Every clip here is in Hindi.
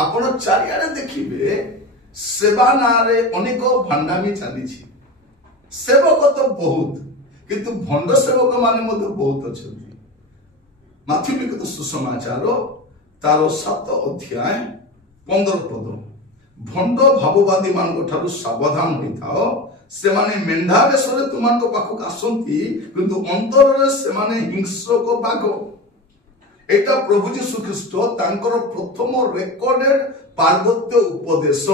आपण चारिआडे देखिए सेवा नारे अनेक भंडामी चली सेवक तो बहुत किंतु भंड सेवक माने बहुत अच्छा। माथ्यू लिखित सुसमाचार तार 7 अध्याय 15 पद भंड भाववादी मान ठारू सावधान होता से माने मेंढा बेश तुम पाखक आसती किंतु अंतर से माने हिंसक बाघ। एटा प्रभु जीशु ख्रीस्ट तांकर प्रथम रेकर्डेड पार्वत्य उपदेश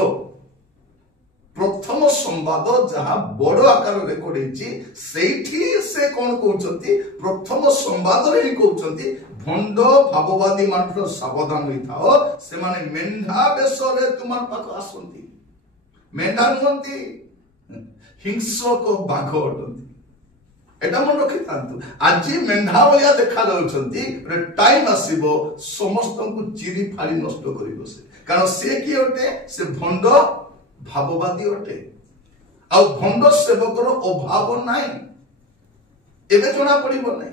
प्रथम संवाद जहाँ बड़ आकार रेकर्ड से कौन कहते प्रथम संवाद ही कहते भंड भाववादी मान सावधान होता से माने मेंढा बेश तुम पाख आसती मेंढा नुहति हिंसक बाघ अटंती एटा मन रखी था आज मेंढा भाया देखा टाइम आसब समस्त को चिरी फाड़ी नष्ट कर कारण से किए अटे से भंड भाववादी अटे आ भंड सेवकर अभाव नाई एबे जना पड़िबो नै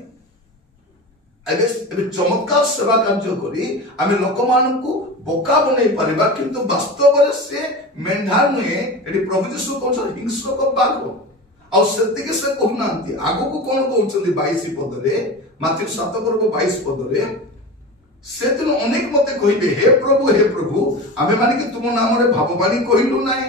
एबे चमत्कार सेवा कार्य करी आमे लोक मानकु बोका बनै परिबा किंतु वास्तव रे से मेंढा नुहे एडी प्रभु यीशु कहन हिंसक बाघ आ सेतिके से कहनांती आगो को कोन कहउछंती 22 पद रे माथ्यू 7 पर्व 22 पद रे से दिन अनेक मते कहिबे हे प्रभु आमे माने कि तुम नाम रे भाववाणी कहिलु नाई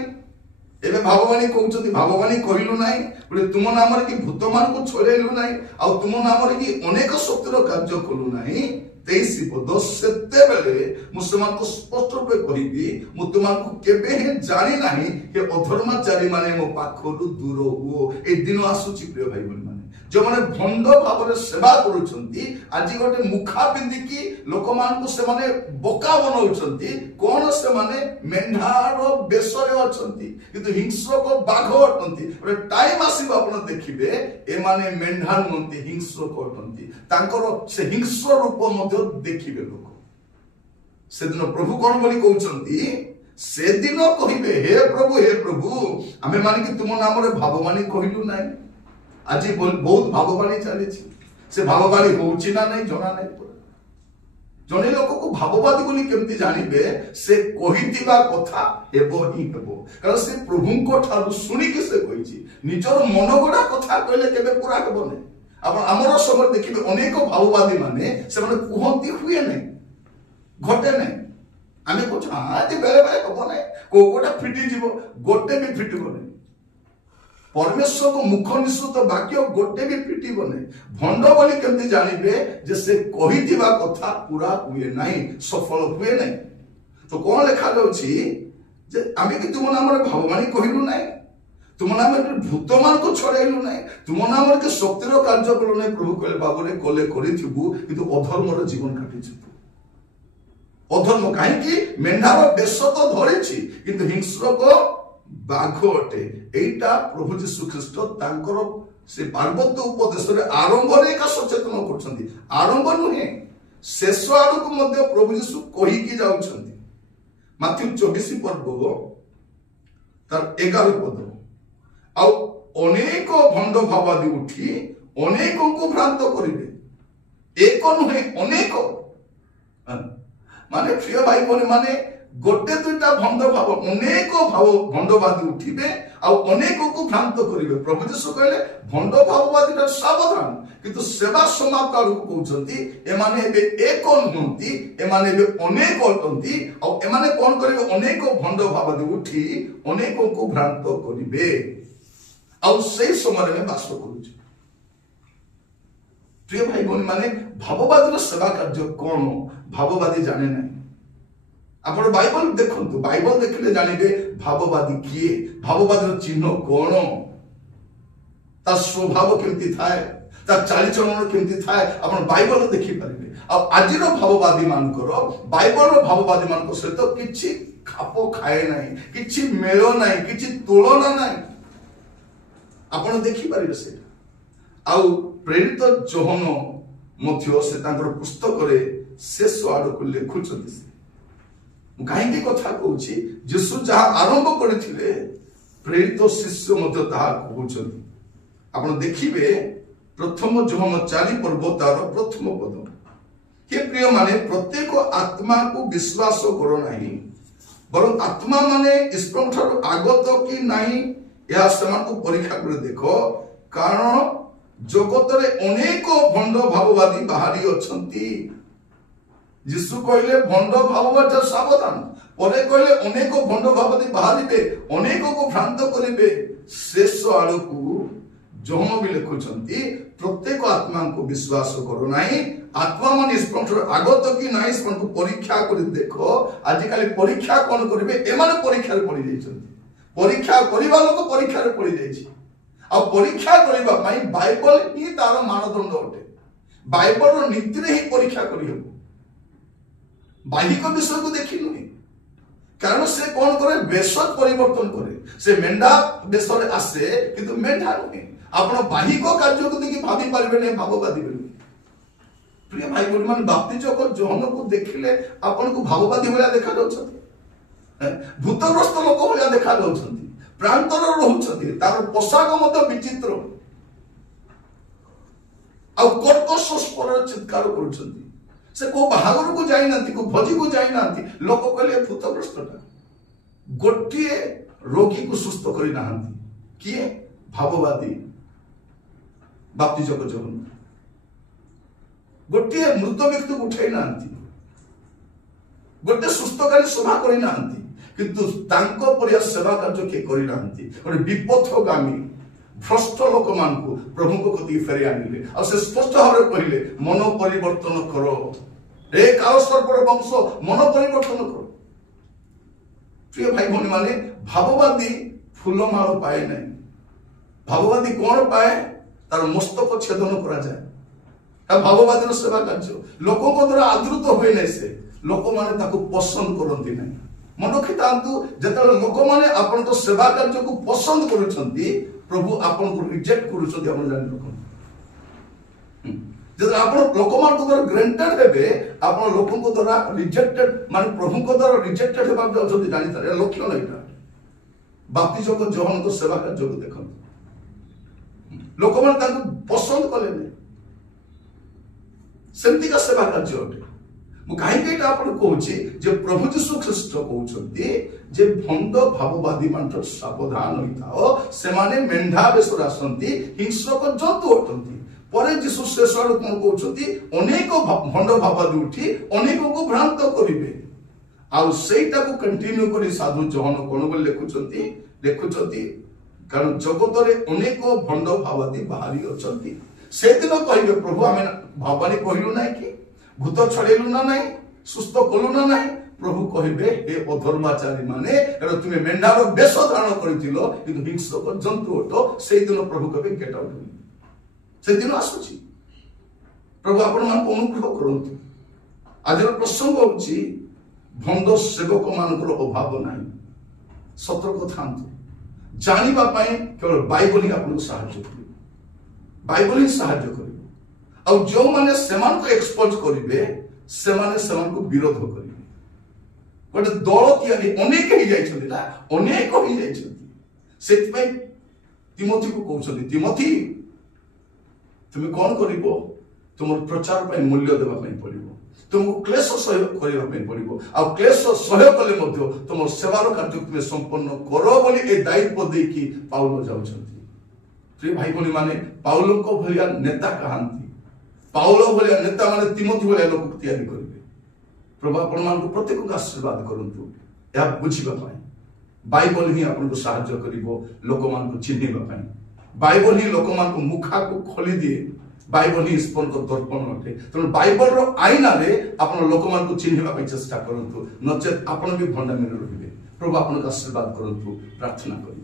एबे भाववाणी कहउछंती भाववाणी कहिलु नाई बोले तुम नाम रे कि भूत मान को छोड़ेलु नाई आ तुम नाम रे कि अनेक शक्तिर कार्य कलु नाई 23 पद सेते बेले मुसलमान को स्पष्ट रूपे कहिबी मु तुमान को केबे हे जानि नाही कि अधर्माचारी माने मो पाखरु दूर हो ए दिन आसुची प्रिय भाई बहन माने जो माने भंड भाव रे सेवा करूछंती आज गोटे मुखा बिंदिकी लोक मान को से माने बोका बनाउछंती कोन से माने मेंढार बेसरे अछंती किंतु हिंसक बाघ अटंती रे टाइम आसीब आपण देखिबे ए माने मेंढा नंती हिंसक अटंती तांकर से हिंस्र रूप मध्ये देखिबे लोक से दिन प्रभु कोन बोली कहउछंती से दिन कहिबे हे प्रभु आमे माने कि तुम नाम रे भाववाणी कहिलु नाही आज बहुत भाववाणी चली से भाववाणी होउची ना नहीं जना नहीं जने लोक को भाववादी बोली केमती जानिबे से कहितिबा कथा हेबो ही हेबो कारण से प्रभु को ठारू सुनी के से कहिची निजर मन गडा कथा कहले केबे पूरा हेबो नै आपण हमर समय देखिबे अनेक भाववादी माने से माने कुहंती हुए नै घटे नै आमे को आज बेले बेले कबो नै कोकोटा फिटी जीवो गोटे भी फिटिबो नै परमेश्वर को मुख निश्चित वाक्य गोटे भी फिटिबो नै भंड बोली केमती जानिबे जे से कहितिबा कथा पूरा हुए नाही सफल हुए नाही तो कोन लेखा जाउछि जे आमे कि तुम नाम रे भाववाणी कहिलु नाही तुम नाम रे भूत मान को छड़ाइलु नाही तुम नाम रे के शक्तिर कार्य करू नाही प्रभु कहले बाबू रे कोले करिथिबु किंतु अधर्म रो जीवन काटिछु अधर्म काहे कि मेंढार बेश तो धरिछि किंतु हिंस्रक बाघ अटे एटा प्रभु जीशु ख्रीस्ट तांकर से पार्वत्य उपदेश रे आरंभ रे का सचेतन करछंती आरंभ नुहे शेष आड़ को मध्य प्रभु जीशु कहि कि जाउछंती माथ्यू 24 पर्व तार 11 पद आ अनेक भंड भाववादी उठी अनेक को भ्रांत करिवे एक नुहे अनेक माने प्रिय भाई बोले माने गोटे दुईटा भंड भाव अनेक भाव भंडवादी उठिबे आ अनेक को भ्रांत करिवे प्रभु यीशु कहले भंड भाववादी सावधान किंतु सेवा समाप्त आड़ को कहउछंती ए माने एबे एक नुहंती ए माने एबे अनेक अटंती आ ए माने कोन करिवे अनेक भंड भाववादी उठी अनेक को भ्रांत करिवे आ सेही समय में वास करूछ प्रिय भाई बहन माने भाववादी सेवा कार्य कोन भाववादी जाने नहीं आपण बाइबल देखंतु बाइबल देखले जानिबे भाववादी किए भाववादी चिन्ह कोन ता स्वभाव केमती थाए ता चालीचलन केमती थाए आपण बाइबल देखि परिबे आ आजिरो भाववादी मानकर बाइबल रो भाववादी मानकर सहित किछि खापो खाए नाही किछि मेलो नाही किछि तुलना नाही आपण देखि परिबे से आ प्रेरित जोहन मध्य से तांकर पुस्तक रे शेष आड़ को लिखुछंती कहीं कथा कहूँ जीशु जहाँ आरंभ करते प्रेरित शिष्य कहते आप देखिए प्रथम जोहन 4 पर्व तार प्रथम पद हे प्रिय माने प्रत्येक आत्मा को विश्वास करो नहीं बरं आत्मा माने ईश्वर ठारू आगत कि नहीं यह सेमानकु परीक्षा कर देखो कारण जगत रे अनेक भंड भाववादी बाहरी अछंती यीशु कहले भंड भाववादी सावधान परे कहले अनेक भंड भाववादी बाहरिबे अनेक को भ्रांत करिवे शेष आड़ को जौन भी लिखुंट प्रत्येक आत्मा को विश्वास करो नहीं आत्मा मान ईश्वर आगत कि ना ईश्वर को परीक्षा कर देखो आजिकल परीक्षा कौन करेंगे एमाने परीक्षा पड़ जाइए परीक्षा करवा लोक परीक्षा पड़ जाइए आ परीक्षा करने बाइबल ही तार मानदंड अटे बाइबल नीति ही परीक्षा कर बाहिक विषय को देखिलुनि कारण से कौन करे वेश परिवर्तन करे से मेंढा वेश आसे किंतु मेंढा नुहे आपण बाहिक कार्य को देखि भाभी पारबे नहीं भाववादी बोली प्रिय भाई बोली मान बाप्तिजक जोहन को देखिले आपण को भाववादी भलिया देखा जाउछथि भूतग्रस्त लोक भलिया देखा जाउछथि प्रांतर रहउछथि तार पोशाक मत विचित्र आ कर्कश स्वर चित्कार करूछथि से को बाहागर को जाई नांती को भोजी को जाई नांती लोक कहले भूतग्रस्तटा गोटिए रोगी को सुस्थ करि नांती किए भाववादी बाप्तिजक जोहन गोटे मृत व्यक्ति को उठाई नांती गोटे सुस्थकारी सभा करि नांती किंतु तांको परिया सेवा कार्य के करि नांती गोटे विपथगामी भ्रष्ट लोक मान को प्रभु को कति फेरि आनिले आ से स्पष्ट भाव कहले मन परिवर्तन करो हे कालसर्पर वंश मन परिवर्तन करो प्रिय भाई भौणी माने भाववादी फूलमाल पाए नहीं भाववादी कौन पाए तार मस्तक छेदन करा जाए भाववादी सेवा कार्य लोकों द्वारा आदृत हुए नहीं से लोक माने ताको पसंद करती नहीं मन रखिथांतु जेतेबेले लोक माने आपन तो सेवा कार्य को पसंद करूछंती प्रभु आपन को रिजेक्ट करूछंती आपन जानि रखन जेते आपन लोक मान को द्वारा ग्रांटेड हेबे आपन लोकन को द्वारा रिजेक्टेड माने प्रभु को द्वारा रिजेक्टेड हेबा जाउछंती जानि तारे लक्ष्य नइटा बाप्तिजक जोहन तो सेवा कार्य को देखन लोक मान ताको पसंद कले नै सेमती का सेवा कार्य अटे मु कहीं आपन कहूची जे प्रभु यीशु ख्रीष्ट कहउछंती जे भंड भाववादी मानठ सावधान होइताओ से माने मेंढा बेसर आसंती हिंसक जंतु अटंती परे यीशु शेषर कोन कहउछंती अनेक भंड भाववादी उठी अनेक को भ्रांत करिवे आ सेटा को कंटिन्यू करी साधु जोहन कोन बोल लेखुछंती कारण जगत रे अनेक भंड भाववादी बाहरी अछंती से दिन कहिबे प्रभु आमे भाववादी कहिलु नै कि भूत छड़ेलु ना नहीं सुस्थ कलु ना नहीं प्रभु कहबे हे अधर्माचारी माने कारण तुमे मेंढार बेश धारण करिथिलो किंतु हिंसक जंतु अटो से दिन प्रभु कहबे गेट आउट से दिन आसुची प्रभु आपण मान अनुग्रह करंतु आजर प्रसंग होची भंड सेवक मानकर अभाव नाही सतर्क थांतु जानिबा पई केवल बाइबल ही आपन सहायता करियो बाइबल ही सहायता करियो और जो माने सेमान को एक्सपोज करिवे सेमाने सेमान को विरोध करिवे गोटे दल तैयारी अनेक ही जाइछथि ना अनेक ही जाइछथि सेति पई तिमोथी को कहउछथि तिमोथी तुम कोन करिवो तुमर प्रचार पई मूल्य देबा पई पड़िवो तुमको क्लेश सहयोग करिबा पई पड़िवो आ क्लेश सहयोग कले मध्ये तुमर सेवार कार्य तुम संपन्न करो बोली ए दायित्व देकी पाउलो जाउछथि प्रिय भाई बहनी माने पाउलो को भलिया नेता कहांती पाउलो भलिया नेता माने तिमोथी भलिया लोक तैयारी करिवे प्रभु आपण मान को प्रत्येक को आशीर्वाद करंतु या बुझिबा पई बाइबल ही आपन को सहायता करिवो लोक मान को चिन्हिबा पई बाइबल ही लोक मान को मुखा को खोली दिए बाइबल ही स्पन को दर्पण अटे तनो बाइबल रो आईना रे आपन लोक मान को चिन्हिबा पई चेष्टा करंतु नचेत आपन भी भंडामी रहिबे प्रभु आपन को आशीर्वाद करंतु प्रार्थना करि।